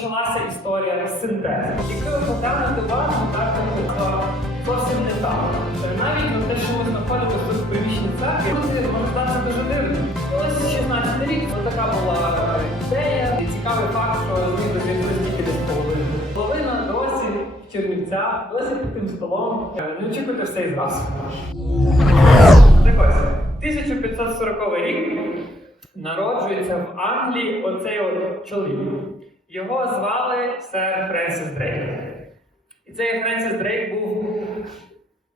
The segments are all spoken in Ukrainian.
Почалася історія синтезу. Якщо ви поглянете уважно, так то зовсім не так. Е, Навіть на те, що ми знаходимося тут в приміщенні церкви, люди здатися дуже дивним. Ось 16 рік, ось така була е, ідея. І цікавий факт, що з них довідали тільки десь половину. Половина досі в Чернівцях, досі під тим столом. Е, Не очікуйте все і зразу. Так ось, 1540 рік народжується в Англії оцей от чоловік. Його звали сер Френсіс Дрейк. І цей Френсіс Дрейк був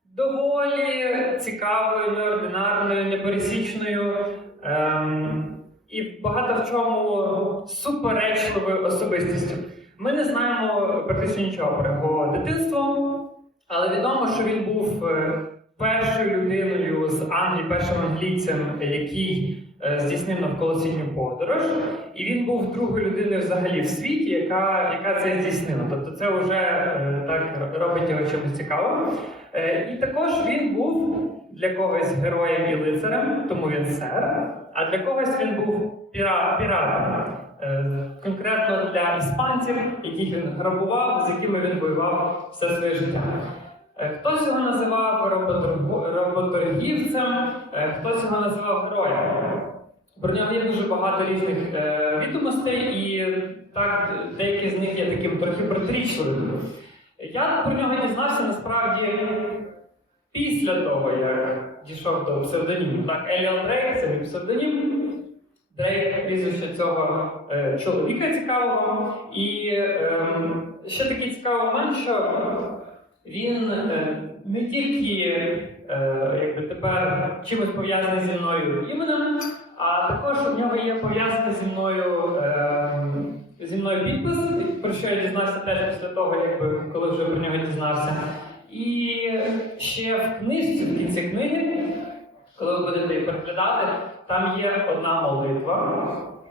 доволі цікавою, неординарною, непересічною ем, і багато в чому суперечливою особистістю. Ми не знаємо практично нічого про його дитинство, але відомо, що він був е, першою людиною з Англії, першим англійцем, який е, здійснив навколосвітню подорож. І він був другою людиною взагалі в світі, яка, яка це здійснила. Тобто це вже е, так робить його чимось цікавим. Е, і також він був для когось героєм і лицарем, тому він сер, а для когось він був піра, піратом. Конкретно для іспанців, яких він грабував, з якими він воював все своє життя. Е, Хтось його називав роботоргівцем, е, хтось його називав героєм. Про нього є дуже багато різних е, відомостей, і так деякі з них є таким трохи протирічливим. Я про нього дізнався насправді після того, як дійшов до псевдоніму. Так, Еліон Дрейк це мій псевдонім. Дрейк прізвище цього е, чоловіка цікавого. І ем, ще такий цікавий момент, що він е, не тільки е, якби тепер чимось пов'язаний зі мною іменем, а також у нього є пов'язаний зі мною ем, зі мною підпис, про що я дізнався теж після того, якби коли вже про нього дізнався. І ще в книжці, в кінці книги, коли ви будете її переглядати, там є одна молитва,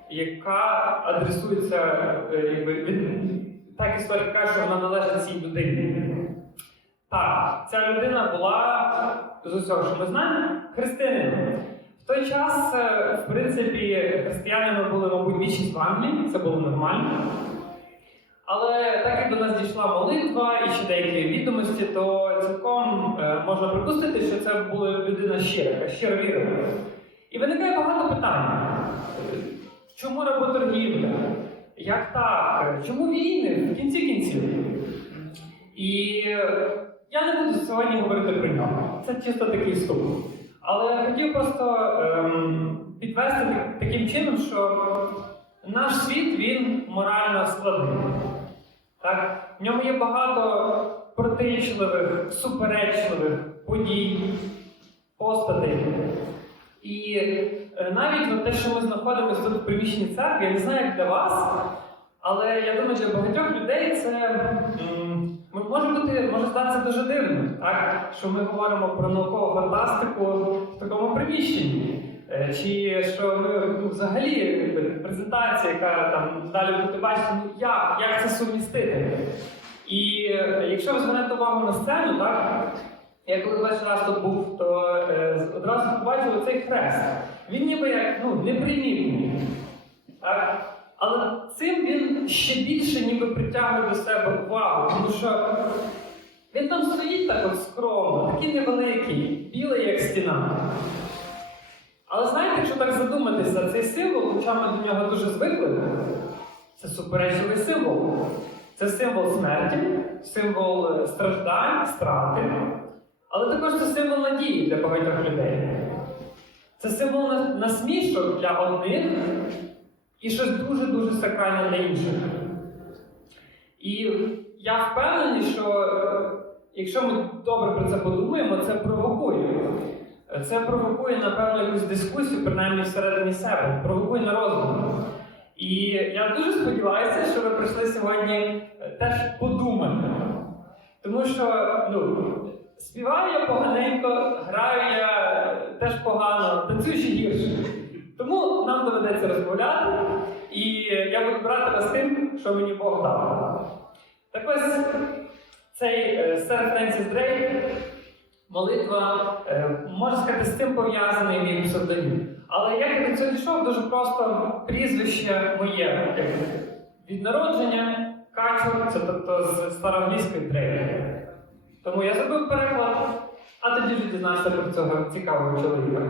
яка адресується, е, якби, від- так історик каже, що вона належить цій людині. Так, ця людина була з усього, що ми знаємо, християнином. В той час, е, в принципі, християнами були, мабуть, більшість в Англії, це було нормально. Але так як до нас дійшла молитва і ще деякі відомості, то цілком е, можна припустити, що це була людина щира, яка щиро вірила. І виникає багато питань. Е, Чому работоргівля? Як так? Чому війни в кінці кінців? І я не буду сьогодні говорити про нього. Це чисто такий вступ. Але я хотів просто ем, підвести таким чином, що наш світ він морально складний. Так? В ньому є багато протирічливих, суперечливих подій, постатей. І навіть от те, що ми знаходимося тут в приміщенні церкви, я не знаю, як для вас, але я думаю, для багатьох людей це може бути, може здатися дуже дивним, так? що ми говоримо про наукову фантастику в такому приміщенні. Е, Чи що ми ну, взагалі презентація, яка там далі будете бачити, ну як, як це сумістити? І е, якщо ви звернете увагу на сцену, так? Я коли перший раз тут був, то е, одразу побачив оцей хрест. Він ніби як ну, непримітний. Так? Але цим він ще більше ніби притягує до себе увагу, тому що він там стоїть так от скромно, такий невеликий, білий, як стіна. Але знаєте, якщо так задуматися, цей символ, хоча ми до нього дуже звикли, це суперечливий символ. Це символ смерті, символ е, страждань, страти, але також це символ надії для багатьох людей. Це символ насмішок для одних і щось дуже-дуже сакральне для інших. І я впевнений, що е, якщо ми добре про це подумаємо, це провокує. Це провокує, напевно, якусь дискусію, принаймні всередині себе, провокує на роздум. І я дуже сподіваюся, що ви прийшли сьогодні е, теж подумати. Тому що ну, співаю я поганенько, граю я е, теж ще гірше. Тому нам доведеться розмовляти, і я буду брати вас тим, що мені Бог дав. Так ось цей сер Френсіс Дрейк, молитва, е, можна сказати, з цим пов'язаний мій псевдонім. Але як я до цього дійшов, дуже просто прізвище моє, від народження, качур це тобто з староанглійської дрейки. Тому я зробив переклад, а тоді вже дізнався про цього цікавого чоловіка.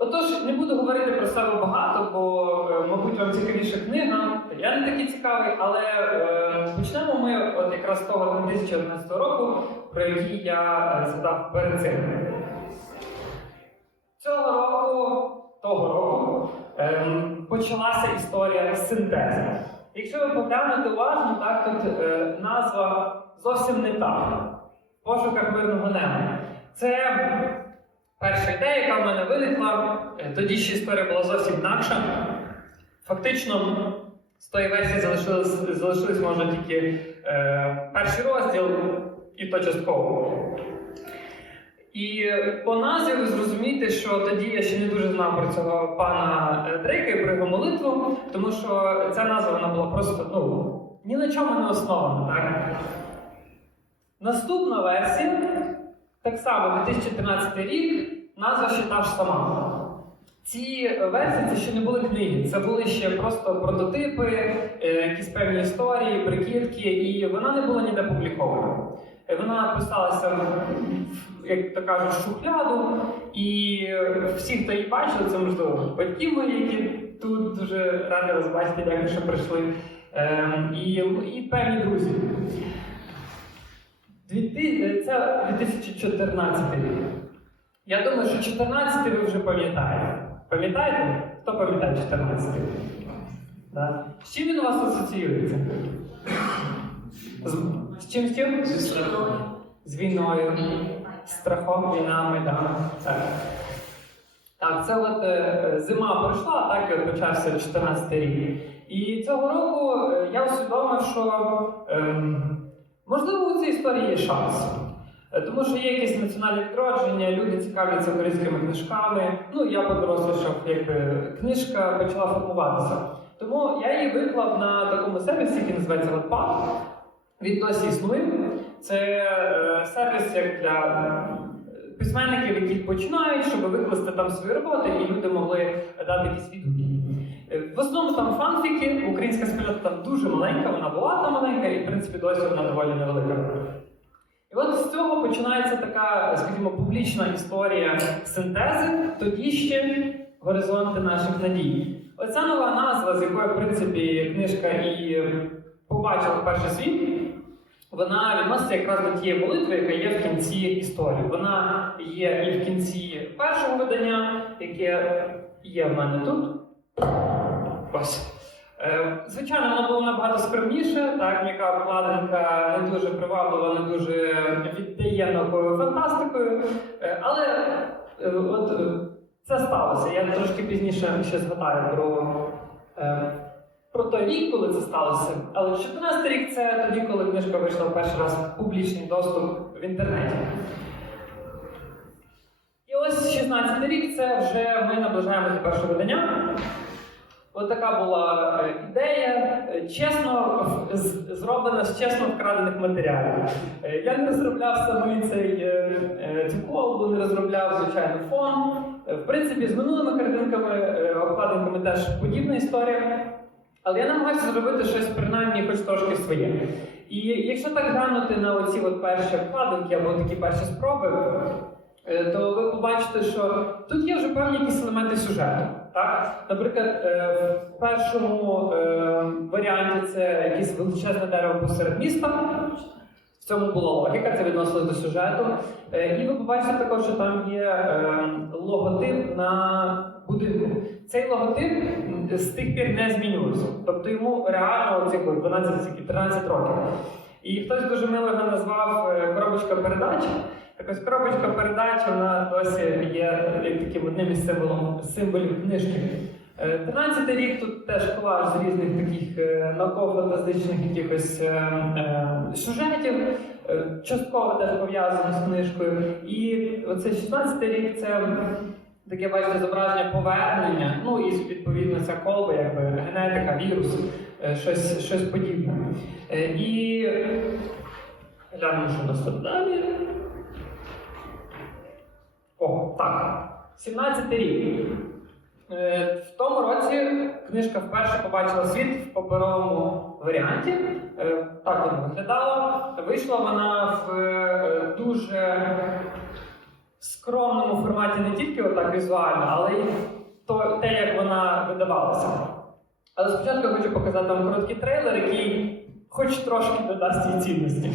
Отож, не буду говорити про себе багато, бо, е, мабуть, вам цікавіша книга. Я не такий цікавий, але е, почнемо ми от якраз з того 2011 року, про який я е, згадав перед цим. Цього року, того року, ем, почалася історія синтезу. Якщо ви поглянете уважно, так тут е, назва зовсім не та. В пошуках мирного неба. Це перша ідея, яка в мене виникла. Е, Тоді ще історія була зовсім інакша. Фактично, з тої версії залишилось, залишилось можна тільки е, перший розділ, і то частково. І по назві зрозумієте, що тоді я ще не дуже знав про цього пана е, Дрейка і про його молитву, тому що ця назва вона була просто ну, ні на чому не основана. Так? Наступна версія, так само 2013 рік, назва ще та ж сама. Ці версії це ще не були книги, це були ще просто прототипи, е, якісь певні історії, прикидки, і вона не була ніде публікована. Вона писалася, як то кажуть, в шухляду, і всі, хто її бачив, це можливо батьки мої, які тут дуже раді вас бачити, дякую, що прийшли. Ем, і, і певні друзі. Е, Це 2014 рік. Я думаю, що 14 ви вже пам'ятаєте. Пам'ятаєте? Хто пам'ятає 14 Да. З чим він у вас асоціюється? З, з чим з чим? З війною, з страхом, війнами, да. так. Так, це от е, зима пройшла, так і от почався 14 рік. І цього року е, я усвідомив, що ем, можливо у цій історії є шанс. Е, Тому що є якісь національні відродження, люди цікавляться українськими книжками. Ну, я подорослішав, якби книжка почала формуватися. Тому я її виклав на такому сервісі, який називається Wattpad. Він досі існує. Це е, сервіс як для е, письменників, які починають, щоб викласти там свої роботи, і люди могли дати якісь відгуки. В основному там фанфіки, українська спільнота там дуже маленька, вона була там маленька, і в принципі досі вона доволі невелика. І от з цього починається така, скажімо, публічна історія синтези, тоді ще горизонти наших надій. Оця нова назва, з якої, в принципі, книжка і побачила вперше світ, вона відноситься якраз до тієї молитви, яка є в кінці історії. Вона є і в кінці першого видання, яке є в мене тут. Ось. Е, Звичайно, воно було набагато скромніше, так, м'яка обкладинка не дуже приваблива, не дуже віддає науковою фантастикою. Е, Але е, от це сталося. Я трошки пізніше ще згадаю про, про той рік, коли це сталося. Але 14 рік це тоді, коли книжка вийшла в перший раз в публічний доступ в інтернеті. І ось 16 рік це вже ми наближаємося до першого видання. От така була е, ідея, е, чесно зроблена з чесно вкрадених матеріалів. Е, Я не розробляв самий цей колбу, не розробляв звичайно фон. В принципі, з минулими картинками, обкладинками теж подібна історія. Але я намагаюся зробити щось принаймні хоч трошки своє. І якщо так глянути на оці от перші обкладинки або такі перші спроби, то ви побачите, що тут є вже певні якісь елементи сюжету. Так? Наприклад, е, в першому е, варіанті це якесь величезне дерево посеред міста. В цьому була логіка, це відносилось до сюжету. Е, І ви побачите також, що там є логотип на будинку. Цей логотип з тих пір не змінювався. Тобто йому реально оцих от 12 скільки, 13 років. І хтось дуже мило його назвав коробочка передач. Так коробочка передач вона досі є таким одним із символом, символів книжки. Е, 13 рік тут теж колаж з різних таких е, науково-фантастичних якихось е, е, сюжетів, е, частково теж пов'язано з книжкою. І оцей 16 рік це таке, бачите, зображення повернення, ну і відповідно ця колба, якби генетика, вірус, е, щось, щось подібне. Е, І глянемо, що у нас тут далі. О, так. 17 рік. Е, В тому році книжка вперше побачила світ в паперовому варіанті. Е, Так вона виглядала. Вийшла вона в е, дуже скромному форматі не тільки отак візуально, але й то, те, як вона видавалася. Але спочатку хочу показати вам короткий трейлер, який хоч трошки додасть їй цінності.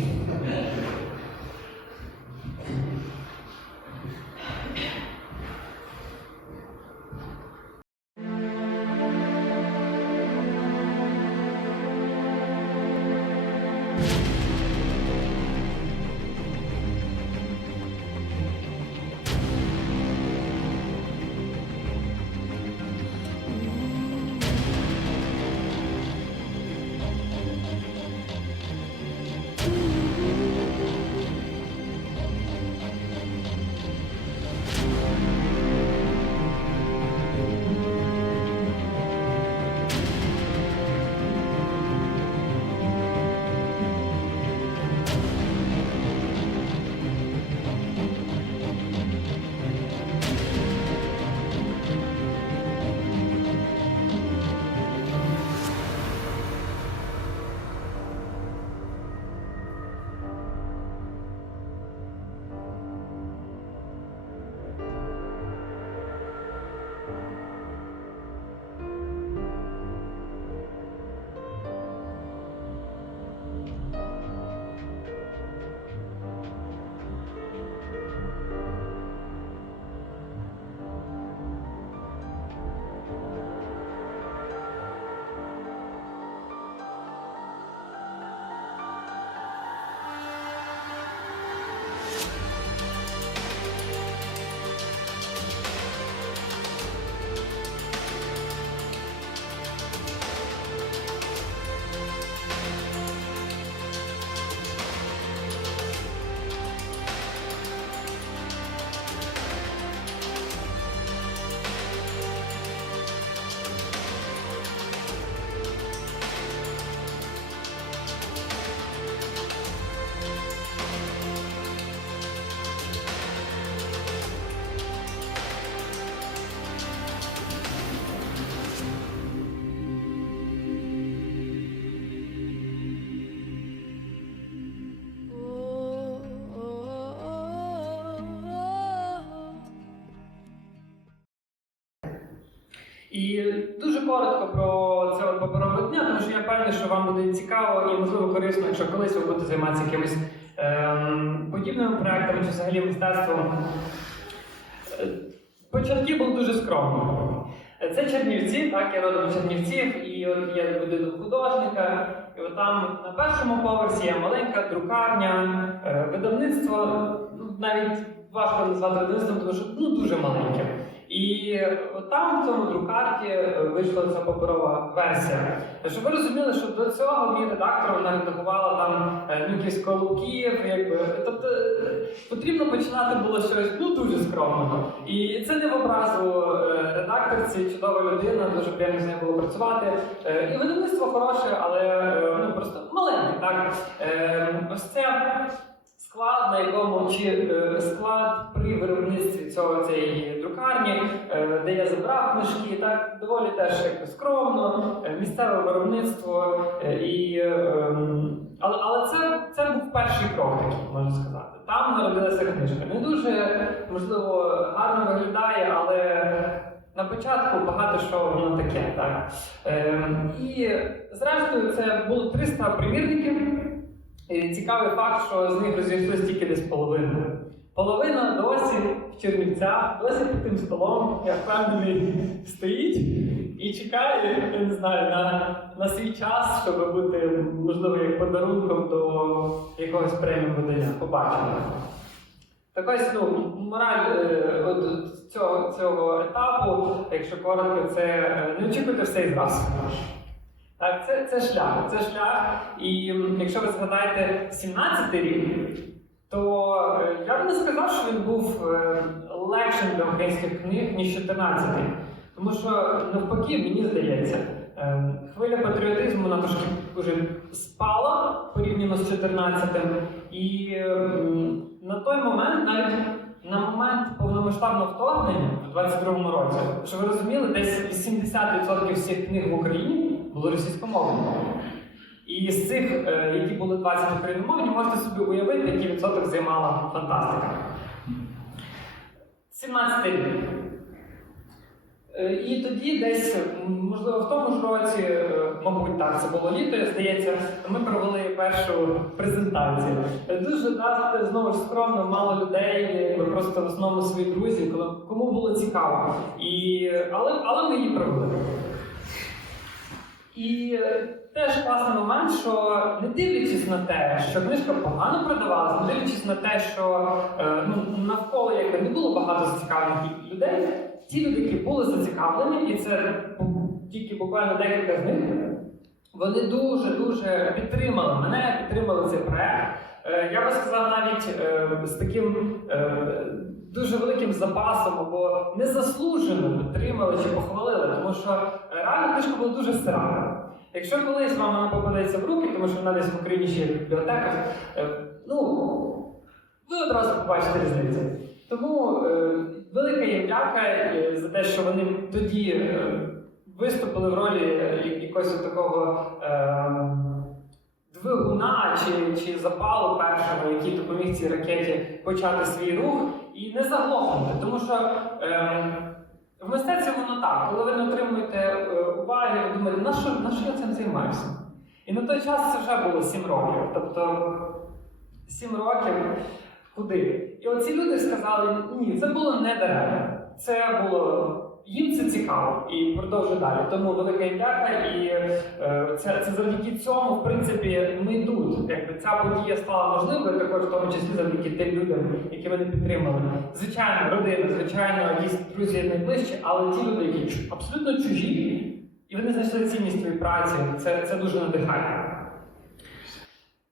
І дуже коротко про це от паперове дня, тому що я певний, що вам буде цікаво і можливо корисно, якщо колись ви будете займатися якимись ем, подібними проектами чи взагалі мистецтвом. Початки був дуже скромно. Це Чернівці, так, я родом Чернівців, і от є будинок художника, і от там на першому поверсі є маленька друкарня, е, видавництво, ну, навіть важко назвати видавництвом, тому що ну, дуже маленьке. І там в цьому друкарті е, вийшла ця паперова версія. Щоб ви розуміли, що до цього мій редактор вона редагувала там е, Нюківсько Луків, якби тобто е, потрібно починати було щось ну дуже скромного. І це не в образу е, редакторці, чудова людина, дуже приємно з нею було працювати. Е, І видавництво хороше, але е, ну просто маленьке. Так Е, ось це склад, на якому чи е, склад при виробництві цього цієї друкарні, е, де я забрав книжки, так доволі теж скромно, е, місцеве виробництво. е, і, е, ем, але але це, це був перший крок, такий, можна сказати. Там народилася книжка. Не дуже можливо гарно виглядає, але. На початку багато що воно таке, так. Ем, і зрештою, це було 300 примірників. І цікавий факт, що з них розійшлося тільки десь половина. Половина досі в Чернівцях, досі під тим столом, я впевнений, стоїть і чекає, я не знаю, на, на свій час, щоб бути, можливо, як подарунком до якогось преміум видання. Побачимо. Так ось, ну, мораль е, от цього, цього етапу, якщо коротко, це е, не очікуйте все і зразу. Так, це, це шлях, це шлях. І якщо ви згадаєте 17-й рік, то е, я б не сказав, що він був е, легшим для українських книг, ніж 14-й. Тому що навпаки, мені здається, е, хвиля патріотизму вона трошки вже спала порівняно з 14-м. І на той момент навіть на момент повномасштабного вторгнення в 22-му році, що ви розуміли, десь 80% всіх книг в Україні були російськомовними. І з цих, е, які були 20 україномовні, можете собі уявити, який відсоток займала фантастика. 17 рік. Е, І тоді десь, можливо, в тому ж році, е, мабуть, так, це було літо, здається, ми провели першу презентацію. Дуже да, знову ж скромно, мало людей, якби просто в основному свої друзі, кому було цікаво. І, але, але ми її провели. І е, теж класний момент, що не дивлячись на те, що книжка погано продавалася, не дивлячись на те, що е, ну, навколо якби не було багато зацікавлених людей, ті люди, які були зацікавлені, і це тільки буквально декілька з них, вони дуже-дуже підтримали мене, підтримали цей проект. Е, Я би сказав навіть з таким дуже великим запасом або незаслужено підтримали чи похвалили, тому що реально книжка була дуже сира. Якщо колись вам вона попадеться в руки, тому що вона десь в Україні ще в бібліотеках, е, ну ви одразу побачите різницю. Тому е, велика їм дяка е, за те, що вони тоді виступили в ролі якогось такого. Е, Двигуна чи, чи запалу першого, який допоміг цій ракеті почати свій рух і не заглохнути. Тому що ем, в мистецтві воно так, коли ви не отримуєте е, уваги, ви думаєте, на що, на що я цим займаюся? І на той час це вже було 7 років. Тобто 7 років куди? І оці люди сказали, ні, це було не даремно. Це було. Їм це цікаво і продовжує далі. Тому велика дяка. І е, це, це завдяки цьому, в принципі, ми тут. Якби ця подія стала можливою, також в тому числі завдяки тим людям, які мене підтримали. Звичайно, родина, звичайно, якісь друзі найближчі, але ті люди, які абсолютно чужі, і вони знайшли цінність своєї праці. Це, це дуже надихає.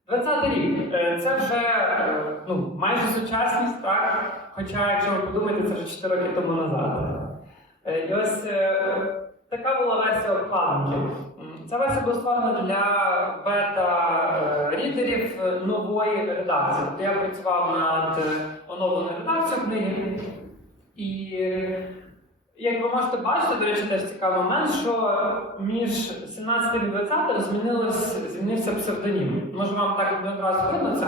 20-й рік Е, це вже е, ну, майже сучасність, так? Хоча, якщо ви подумаєте, це вже 4 роки тому назад. Е, І ось е, така була версія обкладинки. Ця версія була створена для бета-рідерів е, нової редакції. Тобто я працював над оновленою редакцією книги. І як ви можете бачити, до речі, теж цікавий момент, що між 17 і 20 змінилось, змінився псевдонім. Може вам так одразу видно це?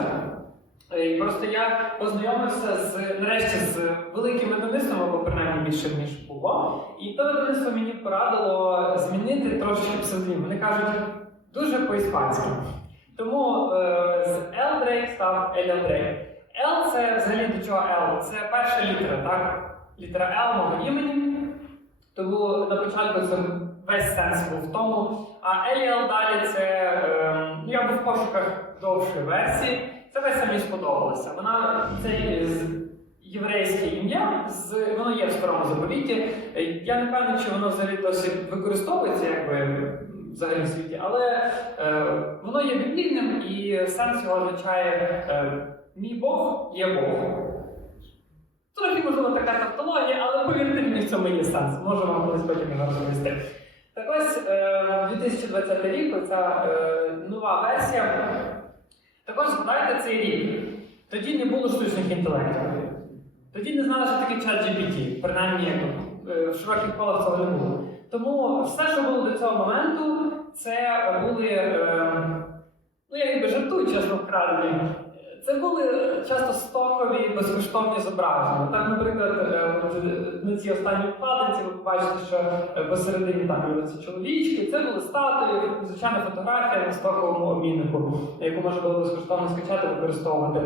Е, просто я познайомився з нарешті з великим видавництвом, або принаймні більше ніж було. І то видавництво мені порадило змінити трошки псевдонім. Вони кажуть дуже по-іспанськи. Тому е, з Drake став Drake. L це взагалі до чого L? Це перша літера, так? Літера L мого імені. Тому на початку це весь сенс був в тому. А Еліал далі це е, ну, я був в пошуках довшої версії. Це мені сподобалася. Вона це єврейське ім'я, з воно є в старому заповіті. Е, Я не певний, чи воно взагалі досі використовується якби взагалі в світі, але е, воно є біблійним і сенс його означає е, мій Бог є Бог. Трохи можливо така тавтологія, але повірте мені, в цьому є сенс. Можу вам колись потім його розповісти. Так ось е, 2020 рік, ця е, нова версія. Також згадайте цей рік. Тоді не було штучних інтелектів. Тоді не знали, що таке чат GPT, принаймні е, в широких колах цього не було. Тому все, що було до цього моменту, це були, е, ну я якби жартую, чесно вкрадені. Це були часто стокові безкоштовні зображення. Так, наприклад, е, е, на цій останній вкладинці ви побачите, що е, посередині там являються чоловічки. Це були статуї, звичайна фотографія на стоковому обміннику, яку можна було безкоштовно скачати, використовувати.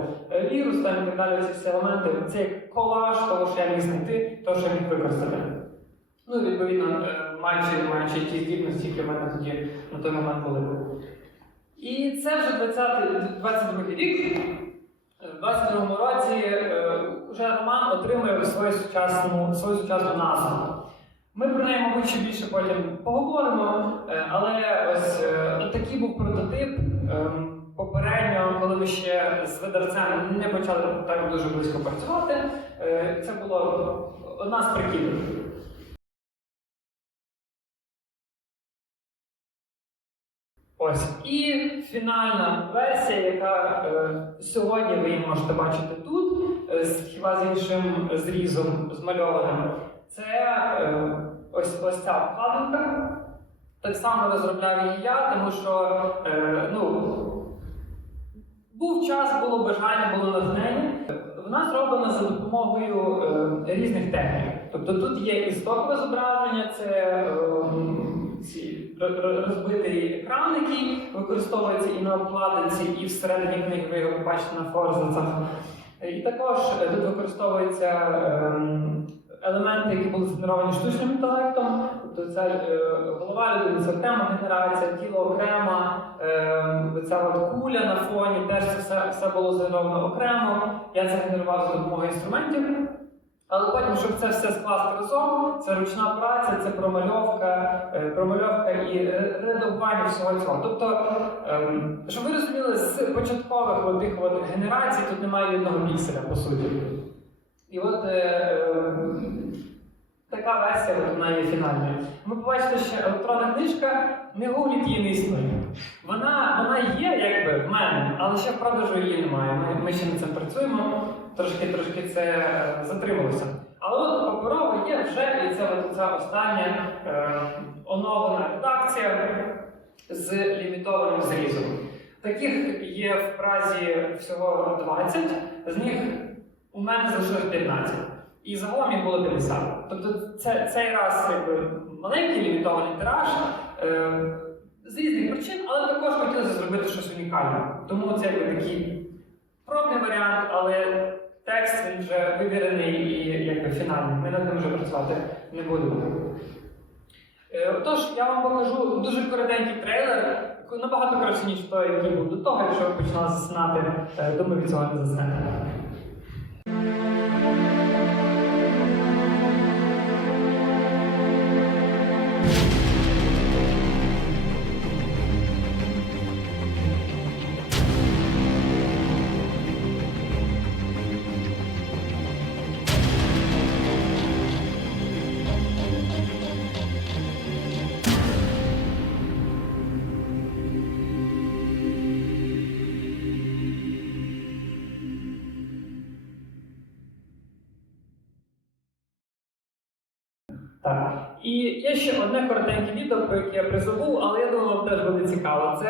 Вірус там і так далі, ці всі елементи. Це колаж того, що я міг знайти, того, що я міг використати. Ну, відповідно, маючи, маючи ті здібності, які в мене тоді на той момент були. І це вже 20, 22 рік. В 22-му році е, вже Роман отримує свою сучасну, свою сучасну назву. Ми про неї, мабуть, ще більше потім поговоримо, е, але ось е, такий був прототип. Ем, Попередньо, коли ми ще з видавцем не почали так дуже близько працювати, е, це була одна з прикидів. Ось і фінальна версія, яка е, сьогодні ви її можете бачити тут. е, з хіба з іншим зрізом змальованим. Це е, ось ось ця обкладинка. Так само розробляв її я, тому що е, ну, був час, було бажання, було натхнення. Вона зроблена за допомогою е, різних технік. Тобто тут є і зображення, це е, ці розбитий екран, який використовується і на обкладинці, і всередині книги ви його побачите на форзацах. І також е, тут використовуються ем, елементи, які були згенеровані штучним інтелектом. Тобто це е, голова людини, це окрема генерація, тіло окрема, е, ця от куля на фоні, теж це все, все було згенеровано окремо. Я це генерував за допомогою інструментів. Але потім, щоб це все скласти разом, це ручна праця, це промальовка, е, промальовка і ре- редагування всього цього. Тобто, ем, щоб ви розуміли, з початкових от от генерацій тут немає одного пікселя, по суті. І от е, така версія от вона є фінальною. Ви побачите, що електронна книжка не гугліть її не існує. Вона, вона є якби в мене, але ще в продажу її немає. Ми, ми ще над цим працюємо, трошки трошки це е, затрималося. Але от паперово є вже, і це ця остання е, оновлена редакція з лімітованим зрізом. Таких є в празі всього 20, з них у мене залишилось 15. І загалом їх було 50. Тобто це, цей раз якби, маленький лімітований тираж е, з різних причин, але також хотілося зробити щось унікальне. Тому це якби такий пробний варіант, але текст він вже вивірений і якби фінальний. Ми над ним вже працювати не будемо. Е, Отож, я вам покажу дуже коротенький трейлер, набагато краще, ніж той, який був до того, якщо ви починали засинати, то ми від цього не заснете. І є ще одне коротеньке відео, про яке я призабув, але я думаю, вам теж буде цікаво. Це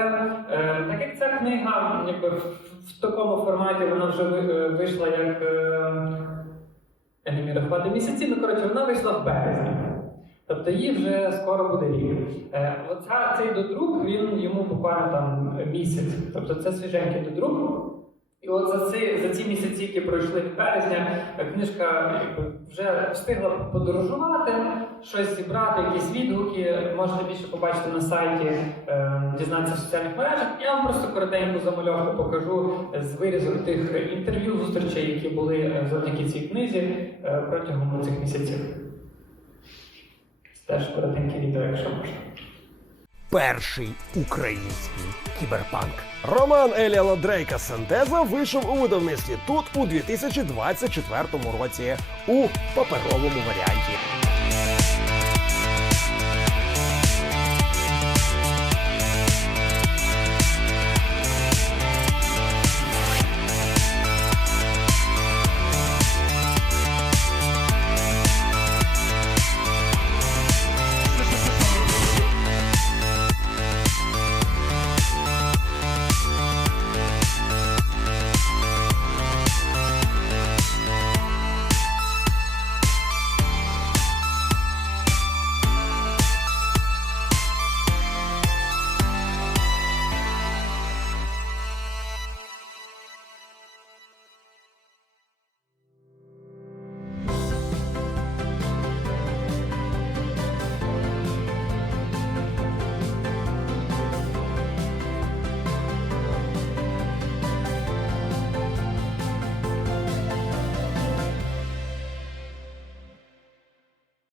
е, так як ця книга якби, в, такому форматі вона вже е, вийшла як. Е, я не вмію рахувати місяці, ну коротше, вона вийшла в березні. Тобто їй вже скоро буде рік. Е, оця, цей додрук, він йому буквально там місяць. Тобто це свіженький додрук. І от за ці, за ці місяці, які пройшли від березня, книжка вже встигла подорожувати, щось зібрати, якісь відгуки. Можете більше побачити на сайті, е, дізнатися в соціальних мережах. Я вам просто коротеньку замальовку покажу з вирізок тих інтерв'ю, зустрічей, які були е, завдяки цій книзі е, протягом цих місяців. Теж коротеньке відео, якщо можна. Перший український кіберпанк. Роман Еліала Дрейка Сентеза вийшов у видавництві тут у 2024 році у паперовому варіанті.